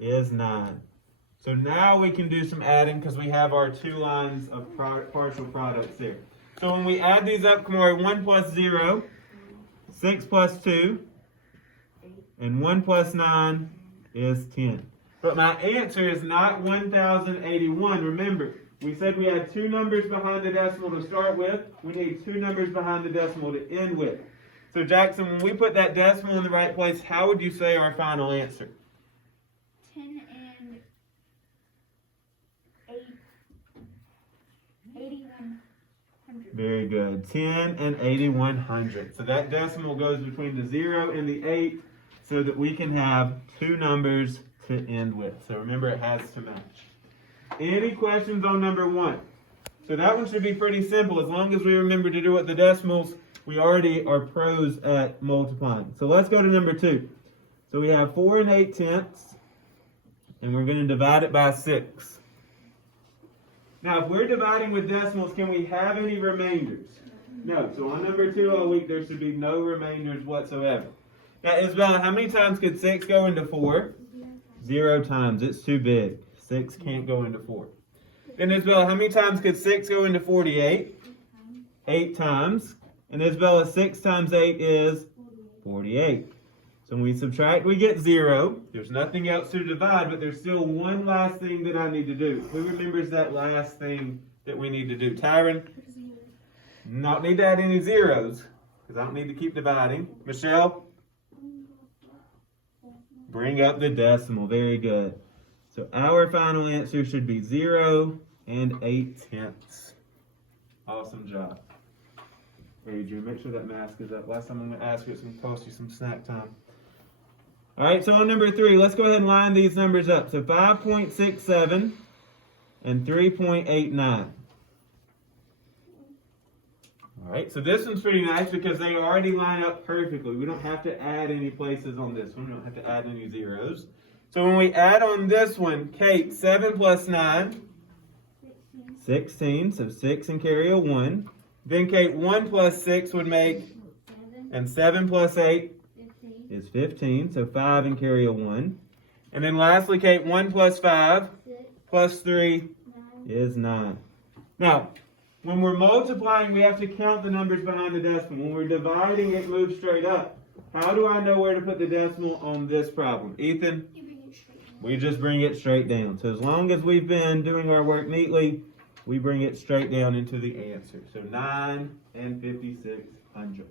is 9. So now we can do some adding because we have our 2 lines of partial products there. So when we add these up, Kamari, 1 plus 0, 6 plus 2, and 1 plus 9 is 10. But my answer is not 1081. Remember, we said we had 2 numbers behind the decimal to start with. We need 2 numbers behind the decimal to end with. So Jackson, when we put that decimal in the right place, how would you say our final answer? 10 and 8100. Very good. 10 and 8100. So that decimal goes between the 0 and the 8 so that we can have 2 numbers to end with. So remember, it has to match. Any questions on number 1? So that one should be pretty simple. As long as we remember to do it with the decimals, we already are pros at multiplying. So let's go to number 2. So we have 4 and 8/10, and we're going to divide it by 6. Now, if we're dividing with decimals, can we have any remainders? No. So on number 2 all week, there should be no remainders whatsoever. Now, Isabella, how many times could 6 go into 4? 0 times. It's too big. 6 can't go into 4. Then Isabella, how many times could 6 go into 48? 8 times. And Isabella, 6 times 8 is 48. So when we subtract, we get 0. There's nothing else to divide, but there's still one last thing that I need to do. Who remembers that last thing that we need to do? Tyron? Not need to add any zeros, because I don't need to keep dividing. Michelle? Bring up the decimal. Very good. So our final answer should be 0 and 8/10. Awesome job. Adrian, make sure that mask is up. Last time I'm going to ask you, it's going to cost you some snack time. All right, so on number 3, let's go ahead and line these numbers up. So 5.67 and 3.89. All right, so this one's pretty nice because they already line up perfectly. We don't have to add any places on this one. We don't have to add any zeros. So when we add on this one, Kate, 7 plus 9, 16. So 6 and carry a 1. Then Kate, 1 plus 6 would make, and 7 plus 8 is 15. So 5 and carry a 1. And then lastly, Kate, 1 plus 5 plus 3 is 9. Now, when we're multiplying, we have to count the numbers behind the decimal. When we're dividing, it moves straight up. How do I know where to put the decimal on this problem? Ethan? We just bring it straight down. So as long as we've been doing our work neatly, we bring it straight down into the answer. So 9 and 56/100.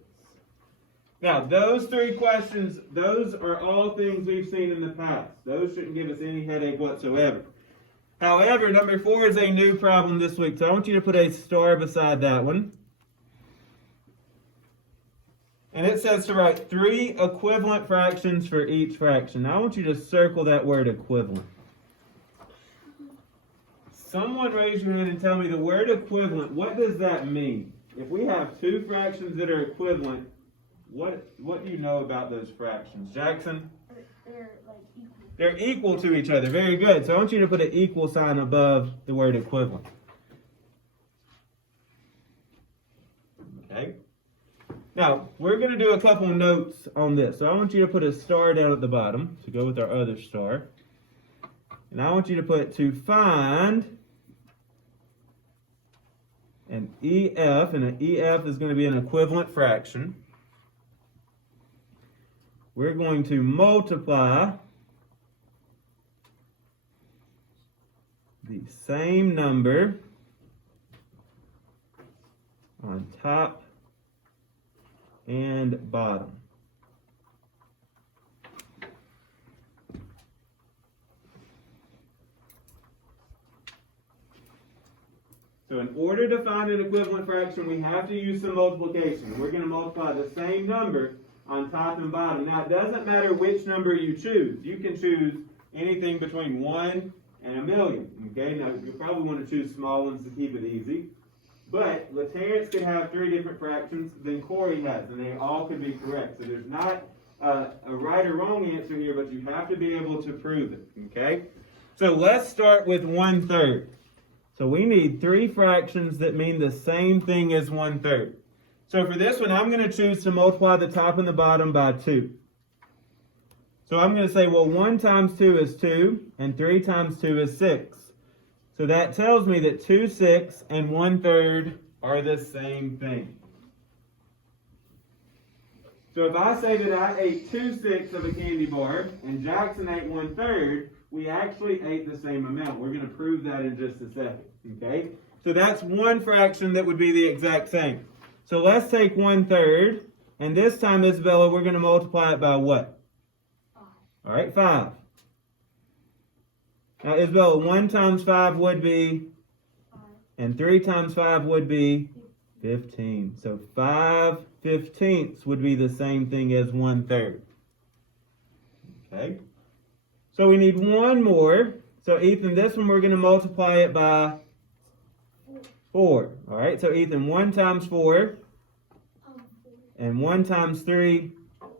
Now, those 3 questions, those are all things we've seen in the past. Those shouldn't give us any headache whatsoever. However, number 4 is a new problem this week. So I want you to put a star beside that one. And it says to write 3 equivalent fractions for each fraction. Now I want you to circle that word equivalent. Someone raise your hand and tell me the word equivalent, what does that mean? If we have 2 fractions that are equivalent, what do you know about those fractions? Jackson? They're like equal. They're equal to each other. Very good. So I want you to put an equal sign above the word equivalent. Okay. Now, we're going to do a couple notes on this. So I want you to put a star down at the bottom. So go with our other star. And I want you to put to find an EF, and an EF is going to be an equivalent fraction. We're going to multiply the same number on top and bottom. So in order to find an equivalent fraction, we have to use some multiplication. We're going to multiply the same number on top and bottom. Now, it doesn't matter which number you choose. You can choose anything between 1 and 1,000,000. Okay, now you probably want to choose small ones to keep it easy. But Laterrence could have 3 different fractions than Corey has, and they all could be correct. So there's not a right or wrong answer here, but you have to be able to prove it. Okay, so let's start with 1/3. So we need 3 fractions that mean the same thing as 1/3. So for this one, I'm going to choose to multiply the top and the bottom by 2. So I'm going to say, well, 1 times 2 is 2, and 3 times 2 is 6. So that tells me that 2/6 and 1/3 are the same thing. So if I say that I ate 2/6 of a candy bar and Jackson ate 1/3, we actually ate the same amount. We're going to prove that in just a second. Okay? So that's one fraction that would be the exact same. So let's take 1/3, and this time, Isabella, we're going to multiply it by what? 5. All right, 5. Now, Isabella, 1 times 5 would be, 5. and 3 times 5 would be 15. So 5/15 would be the same thing as 1/3. Okay? So we need one more. So Ethan, this one we're going to multiply it by 4. All right, so Ethan, 1 times 4, 4. and 1 times 3,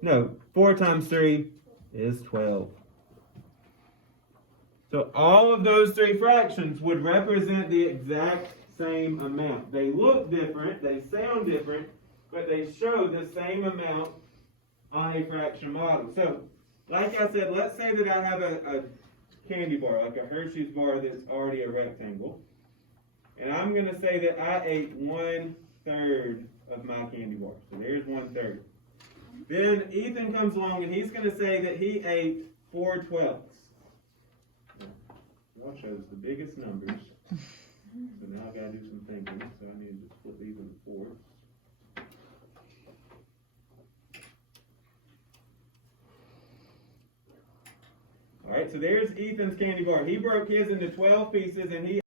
no, 4 times 3 is 12. So all of those three fractions would represent the exact same amount. They look different, they sound different, but they show the same amount on a fraction model. So, like I said, let's say that I have a candy bar, like a Hershey's bar that's already a rectangle. And I'm going to say that I ate 1/3 of my candy bar. So there's 1/3. Then Ethan comes along and he's going to say that he ate 4/12. Y'all shows the biggest numbers. So now I gotta do some thinking. So I need to just flip these into 4s. Alright, so there's Ethan's candy bar. He broke his into 12 pieces and he